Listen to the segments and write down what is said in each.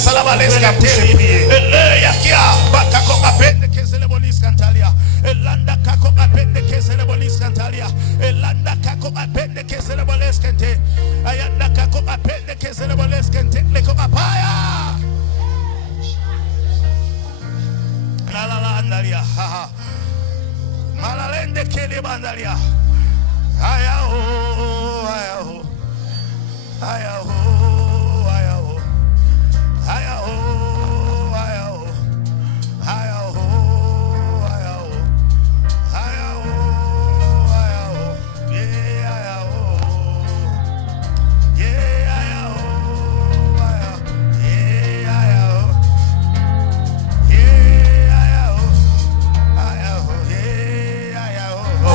salabaleska eleya kia bakako mapende kezele bolis kantalia elanda kako mapende kezele bolis kantalia elanda kako mapende kezele bolis kente ayanda kako mapende kezele bolis kente leko mapaya la andalia ha malalende kele bandalia aya ho aya ho aya ho aya ho aya ho aya ho aya ho aya ho aya ho aya ho yeah aya ho yeah aya ho aya yeah aya ho yeah aya ho aya ho yeah aya ho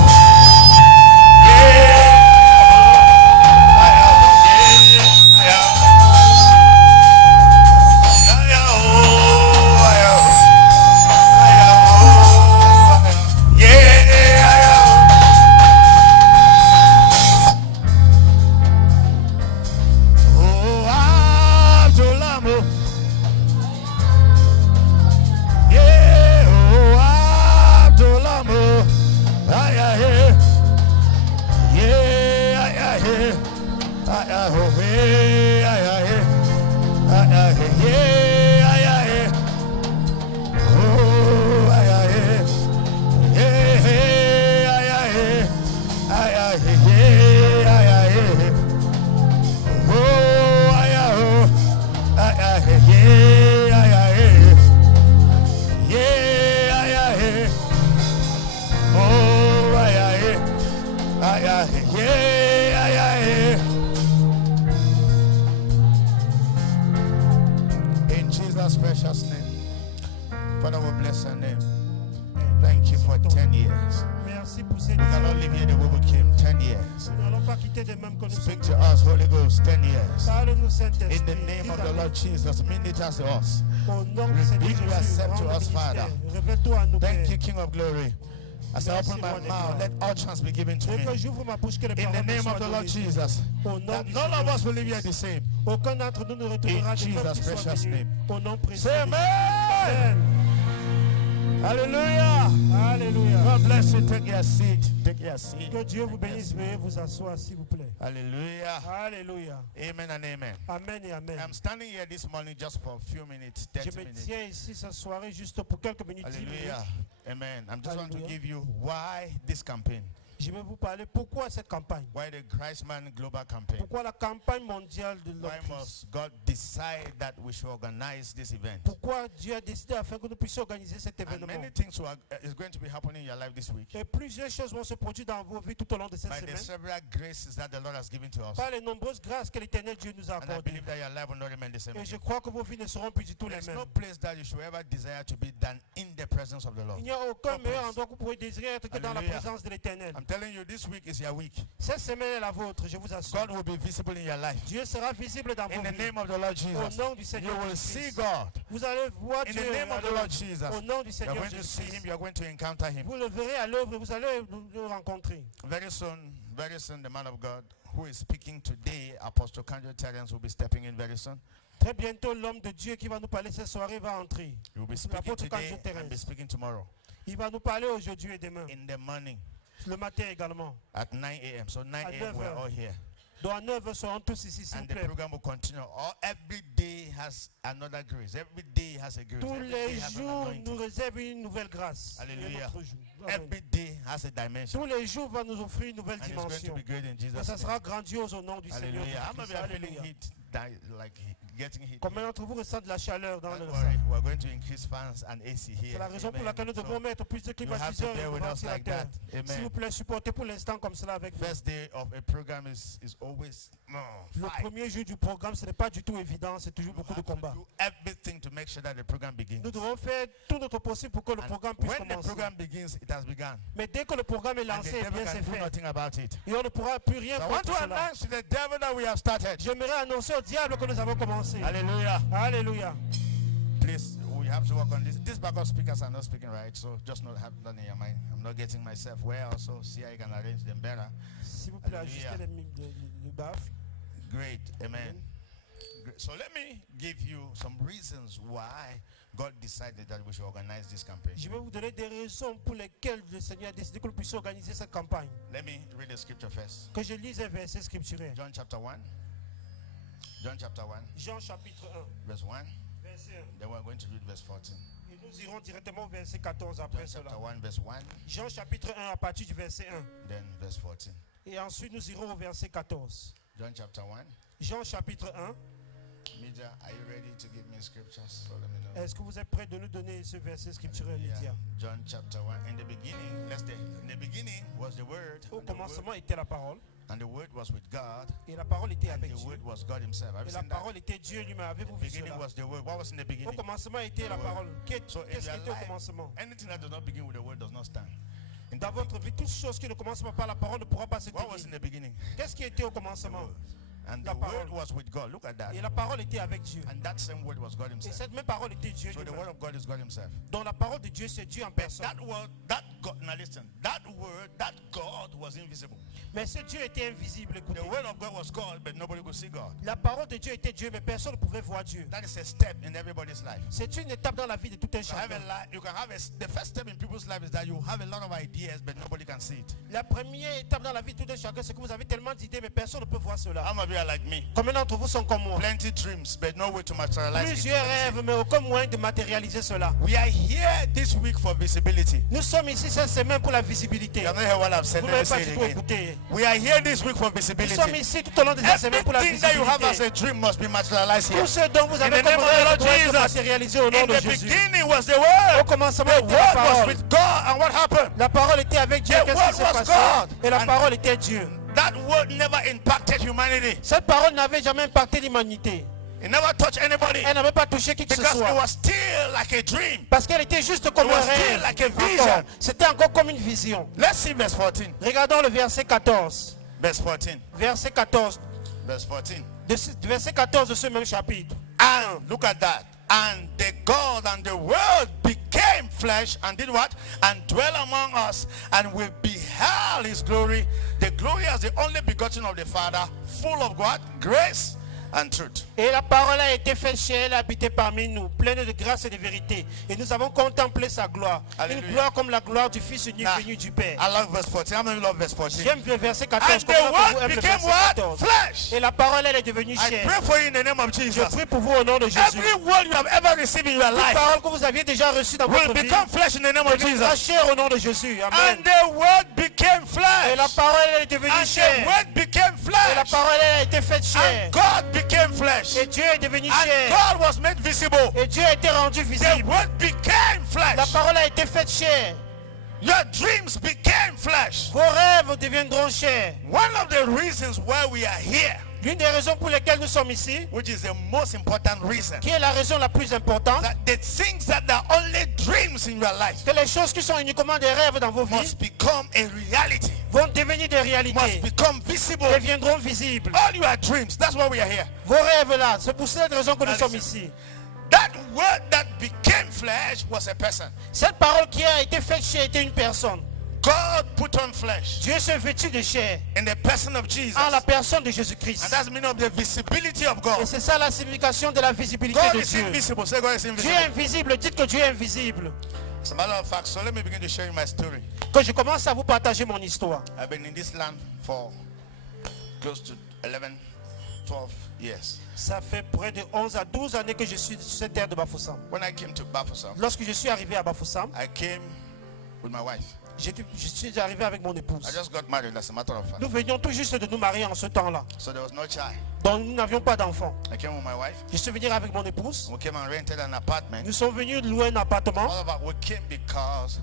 In Jesus' precious name, Father, we bless your name. Thank you for 10 years. Merci pour ces We cannot live here the way we came. 10 years. Nous n'allons pas quitter de même que nous Speak sommes. to us, Holy Ghost. 10 years. Parle-nous, Saint-Esprit. In the name of the Lord Jesus, minister to us. Au nom de Seigneur Reveal Jésus, yourself to rends le us, Father. ministère. Révèle-toi à nous, Thank Père. you, King of Glory. As I open my mouth, let all chance be given to Dès me. que j'ouvre ma bouche, que les In the paroles me name soient of the Lord données. Jesus. Au nom That du none of Seigneur us will Jésus. live here the same. Aucun d'entre nous ne retournera In de même Jesus' qu'il soit precious venu. name. Au nom précieux. Say de Jésus. amen. Hallelujah. Alléluia. God bless you. Take your seat. Take your seat. Que Dieu vous bénisse. Veuillez vous asseoir, s'il vous plaît. Hallelujah. Alléluia. Amen and amen. Amen et amen. I'm standing here this morning just for a few minutes, Je 30 me minutes. tiens ici ce soirée juste pour quelques minutes. 10 minutes. Hallelujah. Amen. I'm just want to Hallelujah. give you why this campaign. Je vais vous parler pourquoi cette campagne. Why the Christman Global Campaign. Pourquoi la campagne mondiale de Why l'homme. must God decide that we should organize this event? Pourquoi Dieu a décidé afin que nous puissions organiser cet And événement. many things is going to be happening in your life this week. Et plusieurs choses vont se produire dans vos vies tout au long de cette By the semaine. several graces that the Lord has given to us. Par les nombreuses grâces que l'Éternel Dieu nous a And I accordées. believe that your life will not remain the same. Et je crois que vos vies ne seront plus du tout les There's mêmes. no place that you should ever desire to be than in the presence of the Lord. Il n'y a aucun No meilleur place. endroit que vous pouvez désirer être que dans la Hallelujah. présence de l'Éternel. I'm telling you, this week is your week. Cette semaine est la vôtre, je vous assure. God will be visible in your life. Dieu sera visible dans In vos the vies. name of the Lord Au Jesus. nom du You Seigneur will see Jésus. God. Vous allez voir In Dieu the name à of the l'œuvre. Lord Jesus. Au nom du You're Seigneur going to see Jésus. him. You're going to encounter him. Vous le verrez à l'œuvre et vous allez le rencontrer. Very soon, the man of God who is speaking today, Apostle Kanjo Terence, will be stepping in very soon. Très bientôt, l'homme de Dieu qui va nous parler cette soirée va entrer. He will be speaking L'apôtre today Kanjo and be Terence. speaking tomorrow Il va nous parler aujourd'hui et demain. in the morning Le matin également. at 9 a.m. So 9 À a.m. 9 we're heures. all here. Donc à 9h seront tous ici, s'il And vous the plaît. program will continue. Every day has another grace. Every day has a grace. Tous Every day les has an jours anointing. nous réservent une nouvelle grâce. Hallelujah. Et un autre jour. Amen. Every day has a dimension. Tous les jours va nous offrir une nouvelle And it's going to dimension. be great in Et Jesus' ça name. sera grandiose au nom du Seigneur. Hallelujah. How many Jésus-Christ. are feeling Alléluia. heat, like getting heat? Combien d'entre vous ressentent de la chaleur dans Don't le worry, we're going to increase fans and AC here. C'est la raison pour Amen. laquelle nous devons So, mettre plus de you have to climatiseurs et bear de with us like ventilateurs. that. S'il vous Amen. plaît, supportez pour l'instant comme cela avec vous. First day of a program is always Le fight. premier jour du programme, ce n'est pas du tout évident, c'est toujours You beaucoup de have to combats. do everything to make sure that the program begins. Nous devons faire tout notre possible pour que le And programme puisse when the commencer. program begins, it has begun. Mais dès que le programme est And the lancé, eh devil bien c'est can do fait. nothing about it. Et on ne pourra plus rien So I want contre to cela. announce to the devil that we have started. J'aimerais annoncer au diable que nous avons commencé. Hallelujah. Alléluia. Please, we have to work on this. These backup speakers are not speaking right, so just not have that in your mind. I'm not getting myself well, so see how you can arrange them better. S'il vous plaît, Alléluia. ajustez les baffes. Great. Amen. Great. So let me give you some reasons why God decided that we should organize this campaign. Je vais vous donner des raisons pour lesquelles le Seigneur a décidé que nous puissions organiser cette campagne. Let me read the scripture first. Que je lise un verset scripturel. John chapter 1. John chapter 1, Jean chapitre 1, verse 1. verset 1. Then we're going to read verse 14. Et nous irons directement au verset 14 John après cela. chapter 1, verse 1. Jean chapitre 1 à partir du verset 1. Then verse 14. Et ensuite nous irons au verset 14. John chapter 1. Jean chapitre 1. Media, are you ready to give me scriptures? So let me know. Est-ce que vous êtes prêts de nous donner ce verset scripturel, Yeah. Lydia? John chapter 1. In the beginning, in the beginning was the word. Au And the word, commencement était la parole. and the word was with God. Et la parole était And avec the Dieu. word was God himself. Have Et you la seen that? parole était Dieu lui-même. The Avez-vous vu beginning cela? was the word. What was in the Au beginning? commencement était la parole. So in Qu'est-ce qui your était au life, commencement? anything that does not begin with the word does not stand. In Dans the votre vie, toute chose qui ne commence pas par la parole ne pourra pas se What was in tenir. the beginning? Qu'est-ce qui était au The commencement? word. And La the word parole. was with God. Look at that. Et la parole était avec Dieu. And that same word was God Et himself. cette même parole était Dieu So the lui-même. word of God is God himself. Donc la parole de Dieu, c'est Dieu en But personne. that word, that God, now listen, that word, that God was invisible. Mais ce Dieu était invisible. Écoutez. The word of God was God, but nobody could see God. La parole de Dieu était Dieu, mais personne ne pouvait voir Dieu. That is a step in everybody's life. C'est une étape dans la vie de tout un You can have chacun. the first step in people's life is that you have a lot of ideas, but nobody can see it. La première étape dans la vie de tout un chacun, c'est que vous avez tellement d'idées, mais personne ne peut voir cela. How many of you are like me? Combien d'entre vous sont comme moi? Plenty dreams, but no way to materialize it. Plusieurs rêves, mais aucun moyen de matérialiser cela. We are here this week for visibility. Nous sommes ici cette semaine pour la visibilité. You have not heard what I've said. Vous Let me n'avez pas say du it tout again. écouté. We are here this week for Nous visibility. sommes ici tout au long de cette semaine pour la Everything that you have as visibilité. a dream must be materialized here. Tout ce dont vous In avez the comme name of the rêve Lord doit être Jesus. matérialisé au nom In de the Jésus. beginning was the word. Au commencement The était la word was parole. with God, and what happened? La parole était avec Dieu. The Qu'est-ce word qui s'est was passé? God. Et la And parole était Dieu. That word never impacted humanity. Cette parole n'avait jamais impacté l'humanité. It never touched anybody. Elle n'avait pas touché qui que ce Because it soit. was still like a dream. Parce qu'elle était juste comme It un was still rêve. like a vision. Encore. C'était encore comme une vision. Let's see verse 14. Regardons le verset 14. Verse 14. Verset 14. Verse 14. Verset 14 de ce même chapitre. And look at that. And the God and the word became flesh and did what? And dwell among us. And we beheld his glory. The glory as the only begotten of the Father, full of what? Grace and truth. Et la parole a été faite chair, elle a habité parmi nous, pleine de grâce et de vérité. Et nous avons contemplé sa gloire. Alléluia. Une gloire comme la gloire du Fils unique Now, venu du Père. I love verse 14. How many love verse 14? J'aime le verset 14. And the Combien d'entre vous word aiment le became verset what? 14? Flesh. Et la parole, elle est devenue I chair. pray for you in the name of Je Jesus. prie pour vous au nom de Jésus. Every word you have ever received in your Toute life parole que vous aviez déjà reçue dans will votre vie become flesh in the name of deviendra Jesus. chair au nom de Jésus. Amen. And the word became Et la flesh. parole, elle est devenue And the chair. word became Et la flesh. parole, elle a été faite chair. And God became flesh. Et Dieu est devenu And chair. God was made visible. Et Dieu a été rendu The visible. word became La flesh. parole a été faite chair. Your dreams became flesh. Vos rêves deviendront chair. One of the reasons why we are here, L'une des raisons pour lesquelles nous sommes ici, which is the most important reason, qui est la raison la plus importante, that the things that are only dreams in your life que les choses qui sont uniquement des rêves dans vos vies must become a reality, vont devenir des must réalités, become visible. deviendront visibles. All your dreams, that's why we are here. Vos rêves là, c'est pour cette raison que nous Now sommes listen. ici. That word that became flesh was a person. Cette parole qui a été faite chair était une personne. God put on flesh Dieu s'est vêtu de chair in the person of Jesus. en la And personne de Jésus-Christ. that's the meaning of the visibility of Et God. c'est ça la signification de la visibilité God de is Dieu. invisible. Say God is Dieu invisible. est invisible, dites que Dieu est invisible. As a matter of fact, so let me begin to share you my story. Que je commence à vous partager mon histoire. I've been in this land for close to 11, 12 years. Ça fait près de 11 à 12 années que je suis sur cette terre de Bafoussam. When I came to Bafoussam, Lorsque je suis arrivé à Bafoussam, I came with my wife. je suis arrivé avec mon I épouse. just got married, as a matter of fact. Nous venions tout juste de nous marier en ce temps-là. So there was no child. Donc nous n'avions pas d'enfants. I came with my wife. Je suis venu avec mon épouse. We came and rented an apartment. Nous sommes venus louer un appartement. All of us, we came because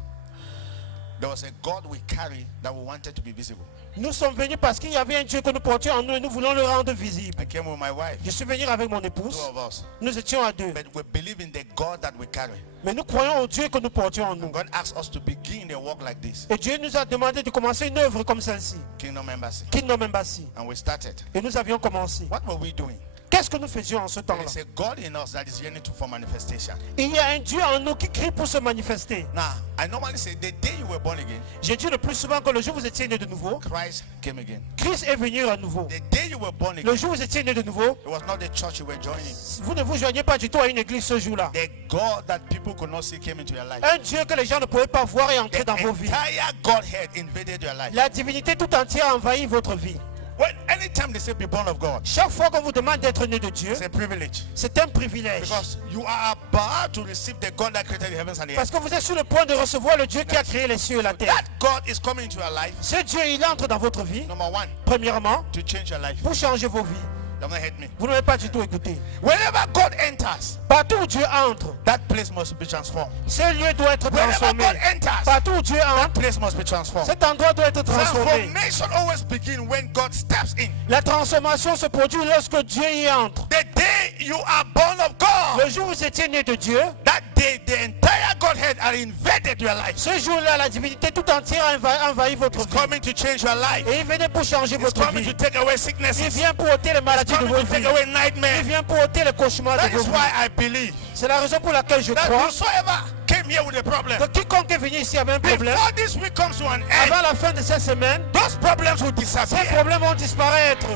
there was a God we carry that we wanted to be visible. Nous sommes venus parce qu'il y avait un Dieu que nous portions en nous et nous voulons le rendre visible. I came with my wife, Je suis venu avec mon two épouse. of us. Nous étions à deux. But we believe in the God that we carry. Mais nous croyons au Dieu que nous portions en nous. God asked us to begin a walk like this. Et Dieu nous a demandé de commencer une œuvre comme celle-ci. Kingdom Embassy. Kingdom Embassy. And we started. Et nous avions commencé. What were we doing? Qu'est-ce que nous faisions en ce temps-là? It's a God in us that is yearning to for manifestation. Il y a un Dieu en nous qui crie pour se manifester. Now, I normally say the day you were born again, J'ai dit le plus souvent que le jour où vous étiez né de nouveau, Christ came again. Christ est venu à nouveau. The day you were born Le again, jour où vous étiez né de nouveau, it was not the church you were joining. vous ne vous joignez pas du tout à une église ce jour-là. The God that people could not see came into your life. Un Dieu que les gens ne pouvaient pas voir et entrer The dans vos vies. entire Godhead invaded your life. La divinité tout entière envahit votre vie. When anytime they say be born of God, Chaque fois qu'on vous demande d'être né de Dieu, it's a privilege. c'est un privilège. Because you are about to receive the God that created the heavens and the earth. Parce que vous êtes sur le point de recevoir le Dieu qui a créé les cieux et la terre. That God is coming into your life. Ce Dieu, il entre dans votre vie, Number one, premièrement, to change your life. pour changer vos vies. You have not heard me. Vous n'avez pas du tout écouté. Whenever God enters, Partout où Dieu entre, that place must be transformed. ce lieu doit être Whenever transformé. God enters, Partout où Dieu that entre, place must be transformed. cet endroit doit être transformé. Transformation always begins when God steps in. La transformation se produit lorsque Dieu y entre. The day you are born of God, Le jour où vous étiez né de Dieu, that day the entire Godhead are invaded your life. ce jour-là, la divinité tout entière a envahi votre It's vie. coming to change your life. Et il venait pour changer It's votre coming to vie. take away Il sicknesses. vient pour ôter les It's maladies de coming vos to take vies. away Il nightmares. vient pour ôter les cauchemars That de vos is vies. why I believe C'est la raison pour laquelle je that crois whosoever came here with a problem, que quiconque est venu ici avait un problème. before this week comes to an end, Avant la fin de cette semaine, those problems will ces disappear. problèmes vont disparaître.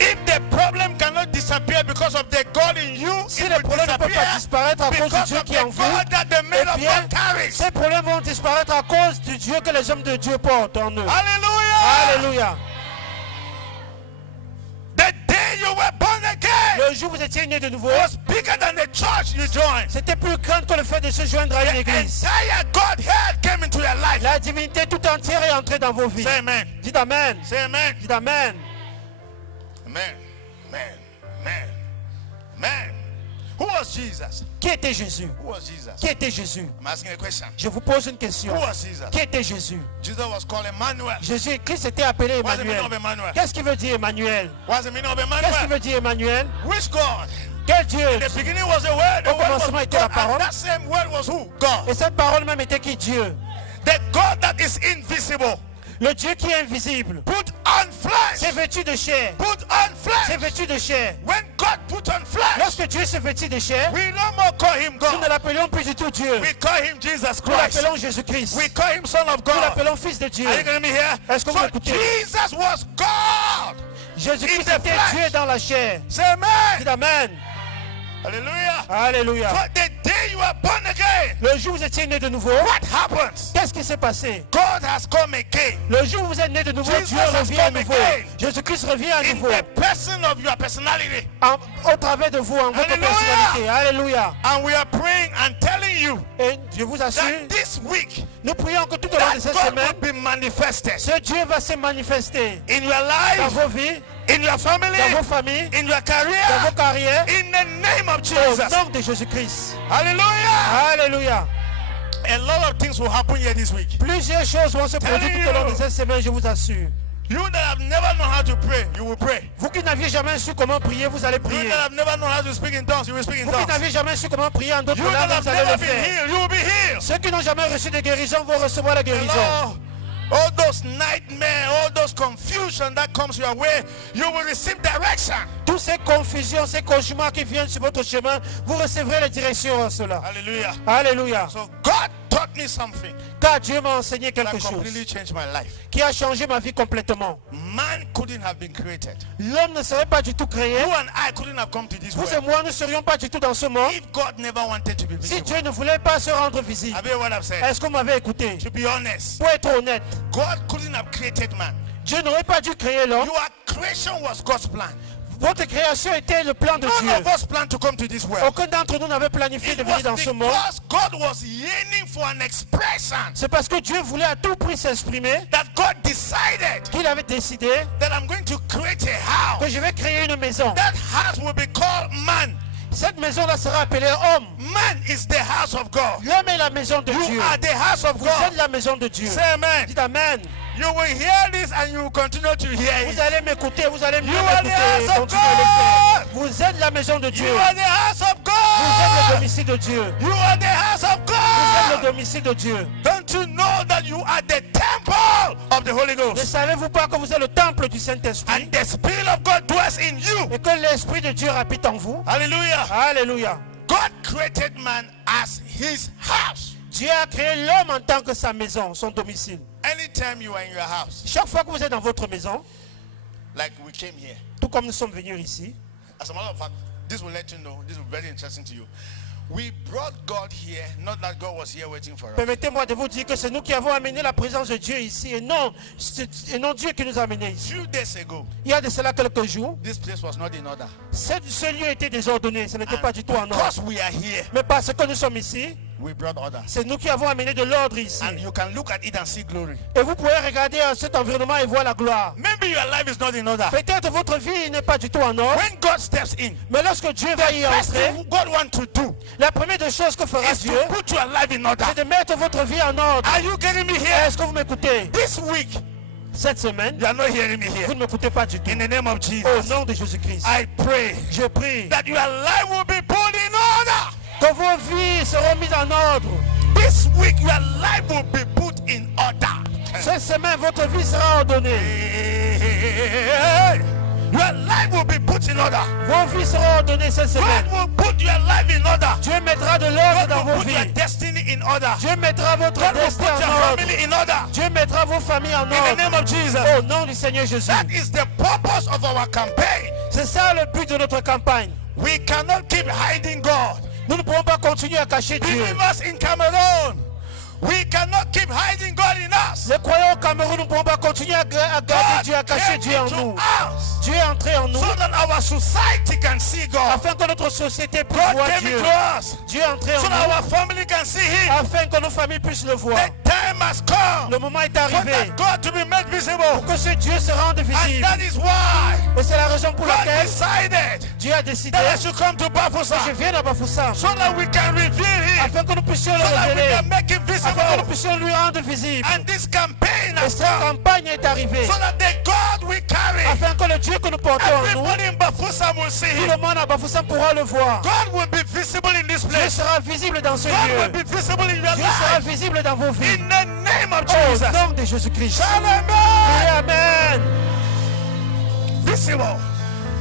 If the problem cannot disappear because of the God in you, Si it les will problèmes ne peuvent pas disappear disparaître à cause du because Dieu of qui est en the vous, God that the man eh of bien, God carries. ces problèmes vont disparaître à cause du Dieu que les hommes de Dieu portent en eux. Hallelujah! Alléluia. The day you were born again Le jour où vous étiez né de nouveau, was bigger than the church you joined. c'était plus grand que le fait de se joindre à une The église. entire Godhead came into your life. La divinité tout entière est entrée dans vos vies. Say amen. Dites Amen. Say amen. Dites Amen. Amen. Amen. Amen. Amen. Who was Jesus? Qui était Jésus? Who was Jesus? Qui était Jésus? I'm asking a question. Je vous pose une question. Who was Jesus? Qui était Jésus? Jesus was called Emmanuel. Jésus, Christ était appelé What's the meaning Emmanuel. of Emmanuel? Qu'est-ce qui veut dire Emmanuel? What's the meaning of Qu'est-ce qui Emmanuel? veut dire Emmanuel? Which God? Quel Dieu? In the beginning was the word. The Au word was commencement était la God. parole. And that same word was who? God. Et cette parole même était qui? Dieu. The God that is invisible. Le Dieu qui est invisible. Put on flesh. C'est vêtu de chair. Put on C'est flesh. vêtu de chair. When God put on flesh, Lorsque Dieu s'est vêtu de chair, we no more call him nous ne God. l'appelons plus du tout Dieu. We call him Jesus Nous Christ. l'appelons Jésus-Christ. We call him Son of Nous God. l'appelons Fils de Dieu. Are you going to be here? Est-ce que vous So m'écoutez? Jesus was God. Jésus-Christ in the était flesh. Dieu dans la chair. Say amen. Dites Amen. Hallelujah. Alléluia. So the day you are born again, Le jour où vous étiez né de nouveau, what happens? qu'est-ce qui s'est passé? God has come again Le jour où vous êtes né de nouveau, Jesus Dieu has revient à come nouveau. again. Jésus-Christ revient à in nouveau. the person of your personality. Au travers de vous, en votre Alléluia. personnalité. Alléluia. And we are praying and telling you Et je vous assure, that this week, nous prions que tout au long de that cette God semaine, will be manifested ce Dieu va se manifester in your dans life, vos vies, in your family, dans vos familles, in your dans career, vos carrières, in the name of au Jesus. nom de Jésus-Christ. Hallelujah. Alléluia. A lot of things will happen here this week. Plusieurs choses vont se produire tout au long de cette semaine, je vous assure. You that have never known how to pray, you will pray. Vous qui n'aviez jamais su comment prier, vous allez You prier. that have never known how to speak in tongues, you will speak in Vous qui tongues. n'aviez jamais su comment prier en d'autres You that langues, have vous allez never le been faire. healed, you will be healed. Ceux qui n'ont jamais reçu de guérison vont recevoir la guérison. Hello. All those nightmares, all those confusion that comes your way, you will receive direction. Toutes ces confusions, ces cauchemars qui viennent sur votre chemin, vous recevrez la direction à cela. Hallelujah. Alléluia. So God taught me something Car Dieu m'a enseigné that quelque chose completely changed my life. qui a changé ma vie complètement. Man couldn't have been created. L'homme ne serait pas du tout créé. You and I couldn't have come to this Vous et world moi ne serions pas du tout dans ce monde if God never wanted to be si visible. Dieu ne voulait pas se rendre visible. Have you heard what I've said? Est-ce que vous m'avez écouté? To be honest, Pour être honnête, God couldn't have created man. Dieu n'aurait pas dû créer l'homme. Your creation was God's plan. Votre création était le plan de None Dieu. of us planned to come to this world. Aucun d'entre nous n'avait planifié It de was venir dans ce monde. because God was yearning for an expression C'est parce que Dieu voulait à tout prix s'exprimer that God decided qu'il avait décidé that I'm going to create a que house. je vais créer une maison. That house will be called man. Cette maison-là sera appelée homme. Man is the house of God. L'homme est la maison de You Dieu. are the house of Vous êtes God. la maison de Dieu. Say amen. Dites Amen. You will hear this and you will continue to hear Vous it. allez m'écouter, vous allez mieux You are the m'écouter house et of continuer à le faire. God. Vous êtes la maison de Dieu. You are the house of Vous êtes le God. domicile de Dieu. You are the house of Vous êtes God. le domicile de Dieu. Don't you know that you are the temple of the Holy Ne Ghost? savez-vous pas que vous êtes le temple du Saint-Esprit And the Spirit of God dwells in you. et que l'Esprit de Dieu habite en vous? Hallelujah. Alléluia. God created man as his house. Dieu a créé l'homme en tant que sa maison, son domicile. Anytime you are in your house, Chaque fois que vous êtes dans votre maison, like we came here, tout comme nous sommes venus ici, as a matter of fact, this will let you know, this will be very interesting to you. We brought God here, not that God was here waiting for us. permettez-moi de vous dire que c'est nous qui avons amené la présence de Dieu ici et non Dieu qui nous a amenés ici. Few days ago, Il y a de cela quelques jours, this place was not in order. ce lieu était désordonné, ce n'était pas du tout en ordre. Because we are here, Mais parce que nous sommes ici, we brought order. c'est nous qui avons amené de l'ordre ici. And you can look at it and see glory. Et vous pouvez regarder cet environnement et voir la gloire. Maybe your life is not in order. Peut-être votre vie n'est pas du tout en ordre, When God steps in, mais lorsque Dieu va y first entrer, thing God wants to do la première des choses que fera is Dieu, to put your life in order. c'est de mettre votre vie en ordre. Are you getting me here? Est-ce que vous m'écoutez? This week, Cette semaine, you are not hearing me vous here. ne m'écoutez pas du tout. In the name of Au Jesus, nom de Jésus-Christ, I pray je prie that your life will be put in order. que vos vies seront mises en ordre. This week, your life will be put in order. Cette semaine, votre vie sera ordonnée. Your life will be put in order. Vos vies seront ordonnées cette semaine. God will put your life in order. Dieu mettra de l'ordre dans God will vos put your vies. destiny in order. Dieu mettra votre God will destin put en your ordre. family in order. Dieu mettra vos familles en In the ordre. name of Jesus. Au nom du Seigneur Jésus. That is the purpose of our campaign. C'est ça le but de notre campagne. We cannot keep hiding God. Nous ne pouvons pas continuer à cacher Dieu. Believers in Cameroon, we cannot keep hiding God in us. Les croyants au Cameroun, nous ne pouvons pas continuer à garder Dieu, à cacher came Dieu en into nous. us Dieu est entré en nous so that our society can see God. afin que notre société puisse God voir came Dieu. into us Dieu est entré so en that nous our family can see Him. afin que nos familles puissent le voir. The time has come Le moment est for arrivé that God to be made visible. que ce Dieu se rende And visible. that is why Et c'est la raison pour God laquelle decided Dieu a décidé that I should come to que Bafoussam je vienne à Bafoussam so that we can reveal Him, afin que nous puissions le so that we révéler, can make Him afin que nous visible. puissions lui rendre visible. And this campaign Et has cette come campagne est arrivée so that the God we carry, afin que le Dieu que nous portons en nous, everybody in Bafoussam will see tout Him. le monde à Bafoussam pourra le voir. God will be visible in this Dieu place. sera visible dans ce God will lieu. be visible in your Dieu sera life. visible dans vos vies. In the name of Au Jesus. nom de Jésus-Christ. Shalom. Et Amen. Visible.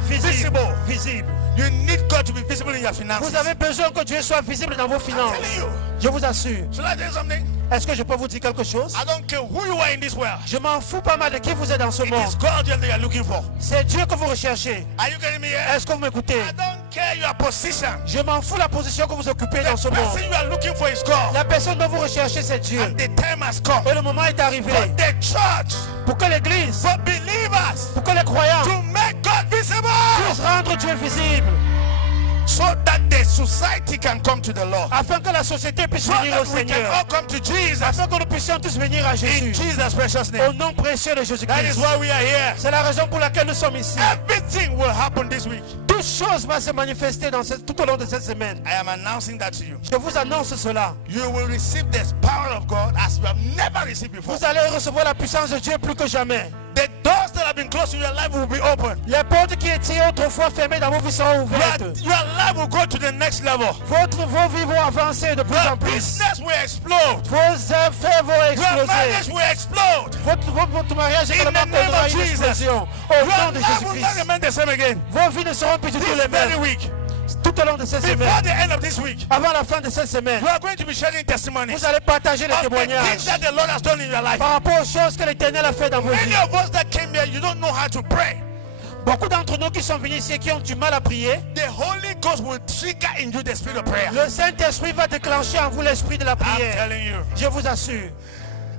Visible. Visible. You need God to be visible in your finances. Vous avez besoin que Dieu soit visible dans vos I'm finances. telling you. Je vous assure. Shall I tell you something? Est-ce que je peux vous dire quelque chose? I don't care who you are in this world. Je m'en fous pas mal de qui vous êtes dans ce It is monde. God that you are looking for. C'est Dieu que vous recherchez. Are you getting me here? Est-ce que vous m'écoutez? I don't care your position. Je m'en fous la position que vous occupez dans ce The monde. person you are looking for is God. La personne dont vous recherchez, c'est Dieu. And the time has come Et le moment est arrivé for the church, pour que l'Église, for believers, pour que les croyants to make God visible, puissent rendre Dieu visible, so that the society can come to the Lord. afin que la société puisse So venir au that we can Seigneur, all come to Jesus afin que nous puissions tous venir à in Jésus. Jesus' precious Au name. nom précieux de That is Jésus-Christ. why we are here. C'est la raison pour laquelle nous sommes ici. Everything will happen this week. Toute chose va se manifester tout au long de cette semaine. I am announcing that to you. Je vous annonce cela. You will receive the power of God as you have never received before. Vous allez recevoir la puissance de Dieu plus que jamais. The doors that have been closed in your life will be open. Les portes qui étaient autrefois fermées dans vos vies seront ouvertes. Your life will go to the next level. Vos vies vont avancer de plus Your en plus. business will explode. Vos affaires vont Your exploser. marriage will explode. Votre mariage In également the name connaîtra of une Jesus. explosion. Au Your nom de life will not Jésus-Christ. remain the same again. Vos vies ne seront plus du tout This les very mêmes. week, Tout au long de cette before semaine. the end of this week, Avant la fin de cette semaine. you are going to be sharing testimonies Vous allez partager les of the things témoignages that the Lord has done in your life. par rapport aux choses que l'Éternel a fait dans vos Many vies. of us that came here, you don't know how to pray. Beaucoup d'entre nous qui sont venus ici et qui ont du mal à prier, The Holy Ghost will trigger in you the spirit of prayer. le Saint-Esprit va déclencher en vous l'esprit de la I'm prière. telling you. Je vous assure.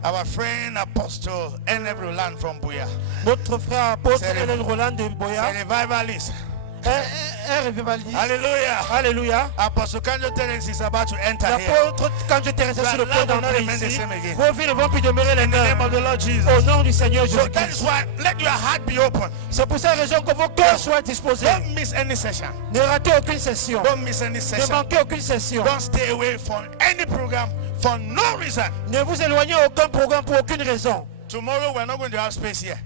Our friend Apostle N.F. Roland from Buya, Notre frère apôtre C'est le- Hélène Roland de a Boya, revivalist. un révivaliste. Hallelujah. Alléluia. Apostle Kanjo Terence is about to enter here. L'apôtre, quand je t'ai resté sur le point d'entrer ici, vos vies ne vont plus demeurer les In the name mêmes. of the Lord Jesus. Au nom du Seigneur So that is Jésus-Christ. why let your heart be open. C'est pour cette raison que vos cœurs soient disposés. Don't miss any session. Ne ratez aucune session. Don't miss any Ne session. manquez aucune session. Don't stay away from any program for no reason. Ne vous éloignez aucun programme pour aucune raison. Tomorrow we're not going to have space here.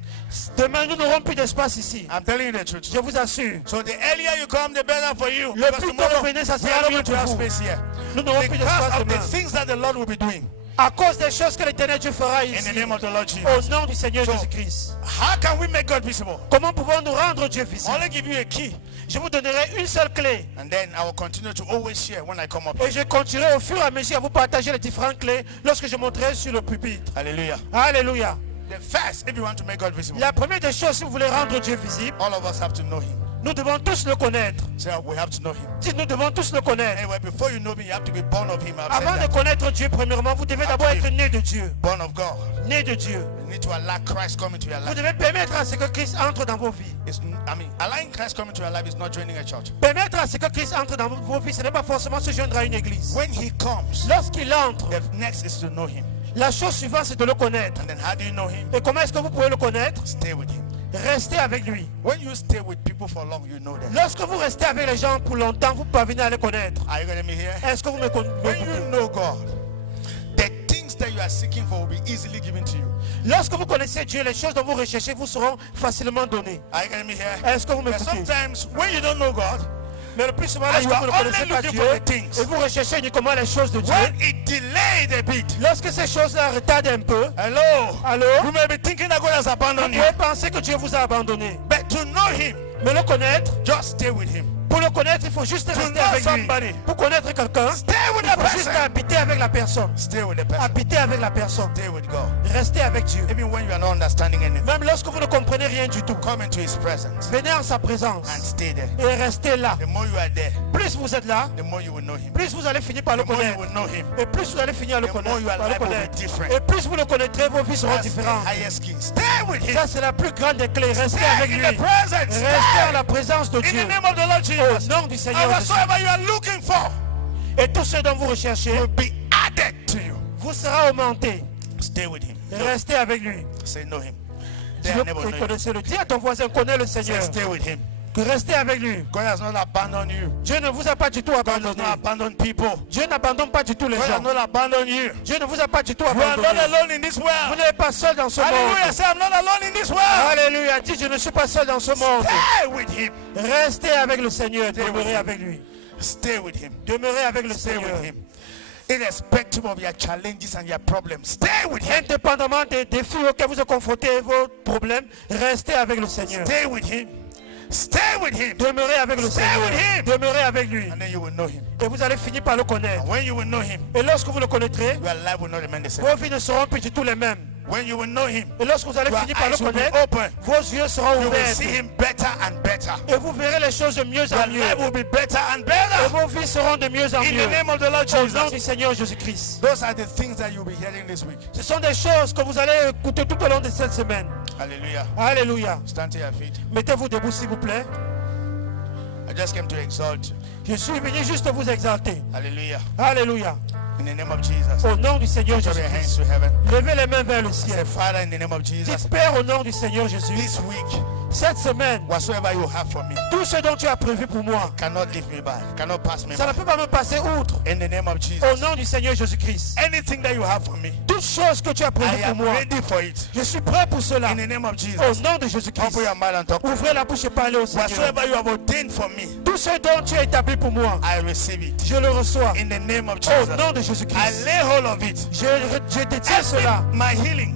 Demain, nous n'aurons plus d'espace ici. I'm telling you the truth. Je vous assure. So the earlier you come, the better for you. Le Because plus tôt tomorrow vous venez, ça we sera are not mieux going to pour have vous. space here. Nous n'aurons plus Because d'espace of the demain. things that the Lord will be doing. À cause des choses que l'Éternel Dieu fera In the ici. name of the Lord Au Jesus. nom du Seigneur So, Jésus-Christ. how can we make God visible? Comment pouvons-nous rendre Dieu visible? I'll only give you a key. Je vous donnerai une seule clé. And then I will continue to always share when I come up Et here. je continuerai au fur et à mesure à vous partager les différentes clés lorsque je monterai sur le pupitre. Hallelujah. Alléluia. The first, if you want to make God visible, La première des choses, si vous voulez rendre Dieu visible, all of us have to know Him. nous devons tous le connaître. So we have to know Him. Si nous devons tous le connaître. Anyway, before you know me, you have to be born of Him. I've Avant said de that. connaître Dieu, premièrement, vous devez d'abord être né de Dieu. Born of God. Né de Dieu. You need to allow Christ come into your Vous life. devez permettre à ce que Christ entre dans vos vies. Allowing Christ come into your life is not joining a church. Permettre à ce que Christ entre dans vos vies, ce n'est pas forcément se joindre à une église. When He comes, Lorsqu'il entre, the next is to know Him. la chose suivante, c'est de le connaître. And then how do you know Him? Et comment est-ce que vous pouvez le connaître? Stay with Him. Restez avec lui. When you stay with people for long, you know them. Lorsque vous restez avec les gens pour longtemps, vous parvenez à les connaître. Are you getting me here? Est-ce que vous me When connaissez? you know God, the things that you are seeking for will be easily given to you. Lorsque vous connaissez Dieu, les choses dont vous recherchez vous seront facilement données. Are you getting me here? Est-ce que vous But m'écoutez? sometimes when you don't know God, Mais le plus souvent, And lorsque you vous ne are connaissez only pas looking Dieu for the things. et vous recherchez uniquement les choses de Dieu, when it delayed a bit, lorsque ces choses-là retardent un peu, hello, allô, you may be thinking that God has vous abandoned you. pouvez penser que Dieu vous a abandonné. But to know Him, Mais le connaître, just stay with Him. pour le connaître, il faut juste rester know avec lui. somebody. Pour connaître quelqu'un, Stay with il the faut juste person. habiter avec la personne. Stay with the person. Habiter avec la personne. Stay with God. Restez avec Dieu. Even when you are not understanding anything, Même lorsque vous ne comprenez rien du tout, come into His presence venez en sa présence and stay there. et restez là. The more you are there, Plus vous êtes là, the more you will know Him. plus vous allez finir par le The more you connaître. will know Him. Et plus vous allez finir à le The more connaître. your par le life will be connaître. different. Et plus vous le connaîtrez, vos vies seront That's the différentes. highest key. Stay with Him. Ça, c'est la plus grande des clés. Restez avec Stay lui. in the presence. Restez en Stay la présence de in Dieu. the name of the Lord Au Jesus. nom du Seigneur And Jésus. whatsoever you are looking for Et tout ce dont vous recherchez will be added to you. vous sera augmenté. Stay with Him. Restez avec lui. Say know Him. Si They vous are never know Him. connaissez-le, dis à ton voisin, connais le Say Seigneur. stay with Him. Restez avec lui. God has not abandoned you. Dieu ne vous a pas du tout God does abandonné. not abandon people. Dieu n'abandonne pas du tout les God has gens. not abandoned you. Dieu ne vous a pas du tout You are not abandonné. alone in this Vous world. n'êtes pas seul dans ce Hallelujah. monde. Say I'm not alone in this world. Alléluia. Dis, je ne suis pas seul dans ce monde. Stay with Him. Restez avec le Seigneur. Stay with Demeurez him. avec lui. Stay with Him. Demeurez avec le Stay Seigneur. with Him. Irrespective of your challenges and your problems, stay with Him. Indépendamment des défis auxquels vous êtes confrontés et vos problèmes, restez avec le Seigneur. Stay with Him. Stay with Him. Demeurez avec le Stay Seigneur. with him. Demeurez avec lui. And then you will know Him. Et vous allez finir par le connaître. And when you will know Him, Et lorsque vous le connaîtrez, your life will not remain the same. vos vies ne seront plus du tout les mêmes. When you will know Him, Et lorsque vous allez your finir par le eyes will be connaître, open. vos yeux seront You will ouverts. see Him better and better. Et vous verrez les choses de mieux Your en mieux. life will be better and Et better. vos vies seront de mieux en In mieux. the name of the Lord Au nom Jesus. du Seigneur Jésus-Christ. Those are the things that you'll be hearing this week. Ce sont des choses que vous allez écouter tout au long de cette semaine. Hallelujah. Alléluia. Stand to your feet. Mettez-vous debout s'il vous plaît. I just came to exalt you. Je suis venu juste vous exalter. Hallelujah. Alléluia. In the name of Jesus. Au nom du Seigneur Lift up your hands Jésus-Christ. to heaven. Levez les mains vers le Say, ciel. Father, in the name of Jesus, Dites Père au nom du Seigneur Jésus. this week, Cette semaine, whatsoever you have for me, tout ce dont tu as prévu pour moi, cannot leave me by, cannot pass me ça ne by. peut pas me passer outre. In the name of Au Jesus, nom du Seigneur Jésus-Christ. anything that you have for me, Toute chose que tu as I prévu pour am moi, ready for it. je suis prêt pour cela. In the name of Au Jesus, nom de Jésus-Christ. open your mouth and talk. Ouvrez la bouche et parlez au Seigneur. Whatsoever you have ordained for me, Tout ce dont tu as établi pour moi, I receive it. je le reçois. In the name of Au Jesus, nom de I Jésus-Christ. lay hold of it. Je détiens cela. My healing,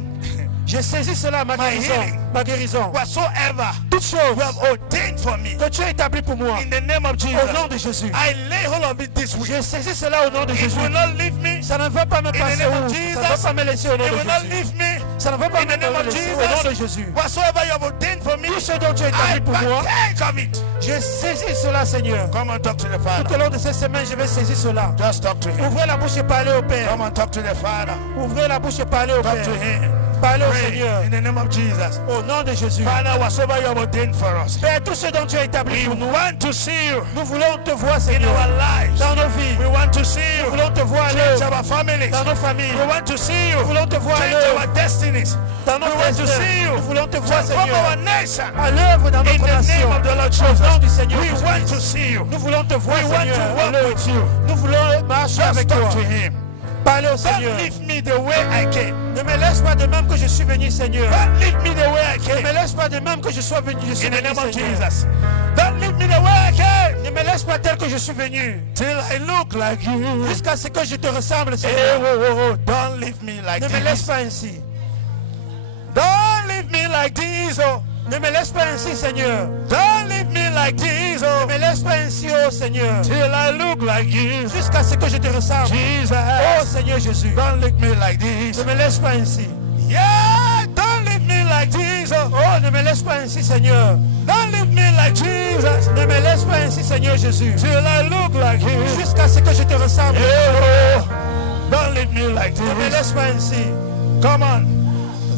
Je saisis cela, ma guérison. healing. Ma guérison. whatsoever Toute chose you have ordained for me, que tu as établi pour moi, in the name of au nom Jesus, de Jésus. I lay hold of it this week. Je saisis cela au nom de It Jésus. will not leave me. Ça ne va pas me the passer name of outre. Ça ne Jesus. va pas me laisser au nom It de will not Jésus. leave me. Ça ne va pas In the name me of laisser au nom de Jesus, Jésus. whatsoever you have ordained for me, Tout ce dont tu as I établi pour moi, partake of it. je saisis cela, Seigneur. Come and talk to the Tout au Father. long de cette semaine, je vais saisir cela. Just talk to Him. Ouvrez la bouche et parlez au Père. Come and talk to the Father. Ouvrez la bouche et parlez au Talk to Père. Him. Parlez au Pray Seigneur. in the name of Jesus. Au nom de Jésus. Father, whatsoever you have ordained for us, Père, tout ce dont tu as établi we pour nous, want to see you nous voulons te voir, in Seigneur, our lives. dans nos vies. We want to see Nous you voulons te voir à change l'œuvre our families. dans nos familles. We want to see you Nous voulons te voir à change l'œuvre our destinies. dans nos We want to see destins. you Nous voulons te voir, transform Seigneur, our nation. à l'œuvre dans In notre the nation. name of the Lord Au nom du Jesus, Seigneur we want to Jésus-Christ. see you. Nous voulons te voir, We want Seigneur, to à walk l'œuvre. with you. Nous voulons marcher Just avec toi. talk to Him. Parlez au Don't Seigneur. leave me the way I came. Ne me laisse pas de même que je suis venu, Seigneur. Don't leave me the way I Ne came. me laisse pas de même que je sois venu, In the Seigneur. name of Jesus. Don't leave me the way I came. Ne me laisse pas tel que je suis venu. Till I look like you. Jusqu'à ce que je te ressemble, Hey, Seigneur. don't leave me like Ne me laisse this. pas ainsi. Don't leave me like this. Oh. Ne me laisse pas ainsi, Seigneur. Don't leave me like this. Ne Oh. me laisse pas ainsi, oh Seigneur. Till I look like you. Jusqu'à ce que je te ressemble. Jesus. Oh Seigneur Jésus. Don't leave me like this. Ne me laisse pas ainsi. Yeah, don't leave me like this. Oh. Oh, ne me laisse pas ainsi, Seigneur. Don't leave me like Jesus. Ne me laisse pas ainsi, Seigneur Jésus. Till I look like you. Jusqu'à ce que je te ressemble. Yeah, don't leave me like Ne me this. laisse pas ainsi. Come on.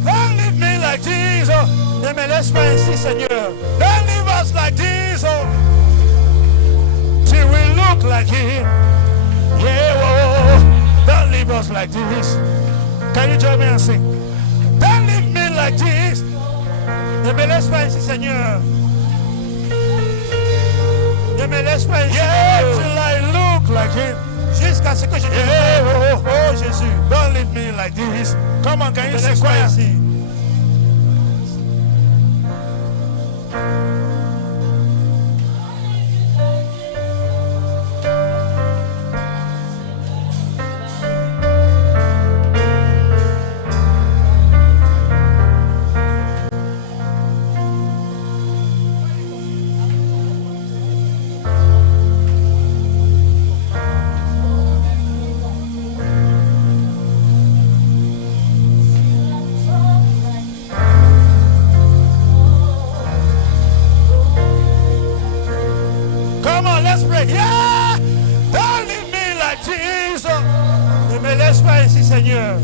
Don't leave me like this. Oh. Ne me laisse pas ainsi, Seigneur. Don't leave us like this. Oh. Till we look like him. Yeah, whoa. Don't leave us like this. Can you join me and sing? Don't leave me like this. Ne me laisse pas ainsi, Seigneur. Ne me laisse pas ainsi, Yeah, Seigneur. till I look like him. Jusqu'à ce que je te Yeah, ressemble. Oh Jésus. don't leave me like this. Come on, can Ne you me sing laisse pas choir? ainsi. Come on, let's pray. Yeah, don't leave me like Jesus. Ne me laisse pas ainsi, Seigneur.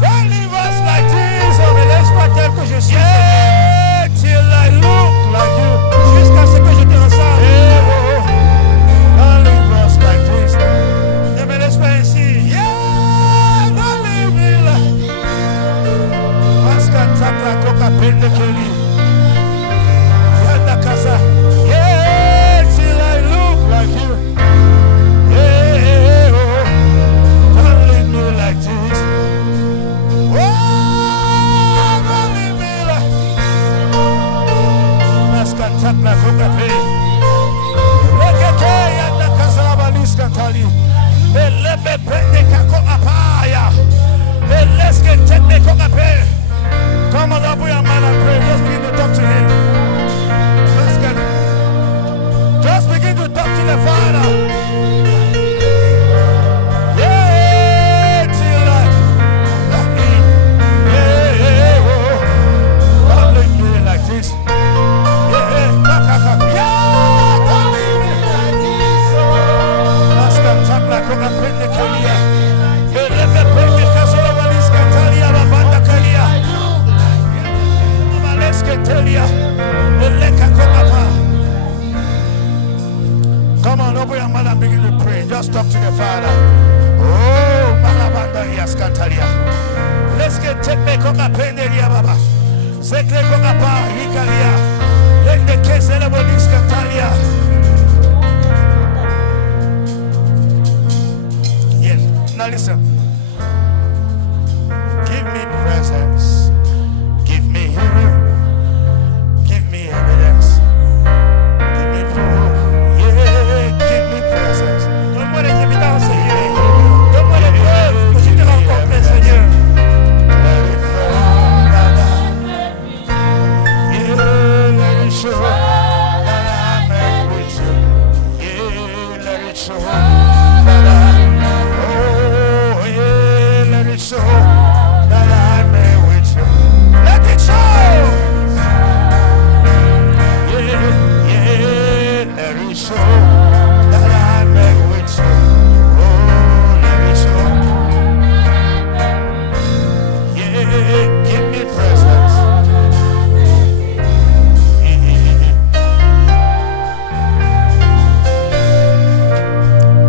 Don't leave us like Ne Jesus. me laisse pas tel que je suis. Yeah, till I look like you. Jusqu'à ce que je te ressemble. Yeah, don't leave us like this. Ne me laisse pas ainsi. Yeah, don't leave me like. Pascal Takla Koka Pende Kelly. Yanda Kasa. Yeah, till I look like you. Yeah, don't leave me like this. Oh, don't leave me like. Pascal Takla Koka Pende. Lekeke Yanda Kasa Abaliska Tali. Elebe Pende Kako Apaya. Eleske Tende Koka Pende. Come on, up with your man and pray. Just begin to talk to him. Let's get it. Just begin to talk to the Father. Yeah, till I love him. Yeah, oh. Don't leave me like this. Yeah, yeah, don't leave me like this. Master, tap like a penny Kalia. Elebe penny Kasola Waliska Talia, Babanda Kalia. Come on, open your mouth and begin to pray. Just talk to the Father. Oh, Malabanda Yaskantalia. Let's get take me Koka Pendelia Baba. Sekle Koka Pa, Hikalia. Let the case of the Scantalia. Yes, now listen. Give me presence. Give me healing. Give me evidence. Give me proof. Yeah, give me presence. Donne-moi les évidences, Seigneur. Donne-moi les preuves que je t'ai rencontré, Seigneur. Let it know that yeah, let it show that I'm met with you. Yeah, let it show that oh yeah, let it show that I'm met with you. Let it show. Yeah, let it show that I'm met with you. Oh, let it show. Yeah, give me presence.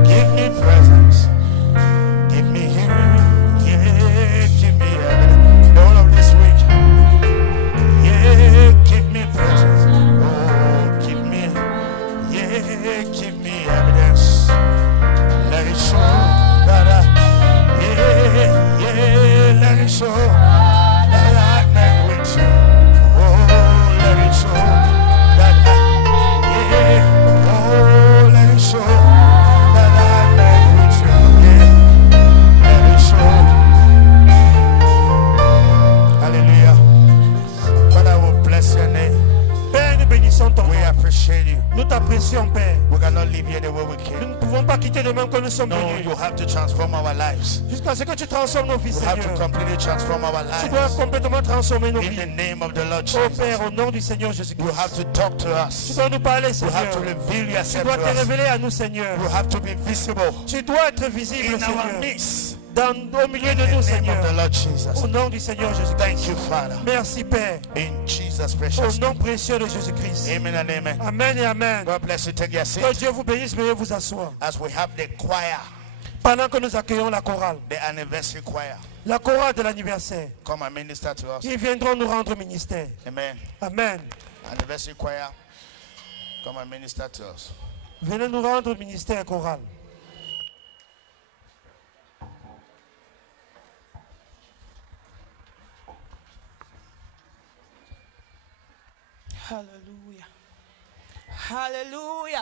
Give me presence. Give me healing. Yeah, give me evidence. All of this week. Yeah, give me presence. Oh, give me. Yeah, give me evidence. Let it show that yeah, let it show that I met with you. Oh, let it show that yeah, oh, sommes No, venus. you have to transform our lives. Jusqu'à ce que tu transformes nos vies, You have to Seigneur. completely transform our Tu dois lives. complètement transformer nos In the vies. name of the Lord Oh Jesus. Père, au nom du Seigneur You Jésus-Christ. have to talk to Tu us. dois nous parler, You have Seigneur. to reveal Tu yourself dois to te us. révéler à nous, Seigneur. You have to be visible Tu dois être visible, in our Seigneur. midst. Au milieu de In nous, the name of Seigneur. the Lord Jesus. Au nom du Seigneur Jésus-Christ. Thank you, Father. Merci, Père. In Jesus' Au precious name. nom précieux de Jésus-Christ. Amen and amen. Amen et Amen. God bless you. Take your Que seat Dieu vous bénisse, veuillez vous asseoir. as we have the choir, Pendant que nous accueillons la chorale, the anniversary choir. la chorale de l'anniversaire, Come and minister to us. ils viendront nous rendre ministère. Amen. Amen. Anniversary choir. Come and minister to us. Venez nous rendre ministère choral. Hallelujah. Hallelujah.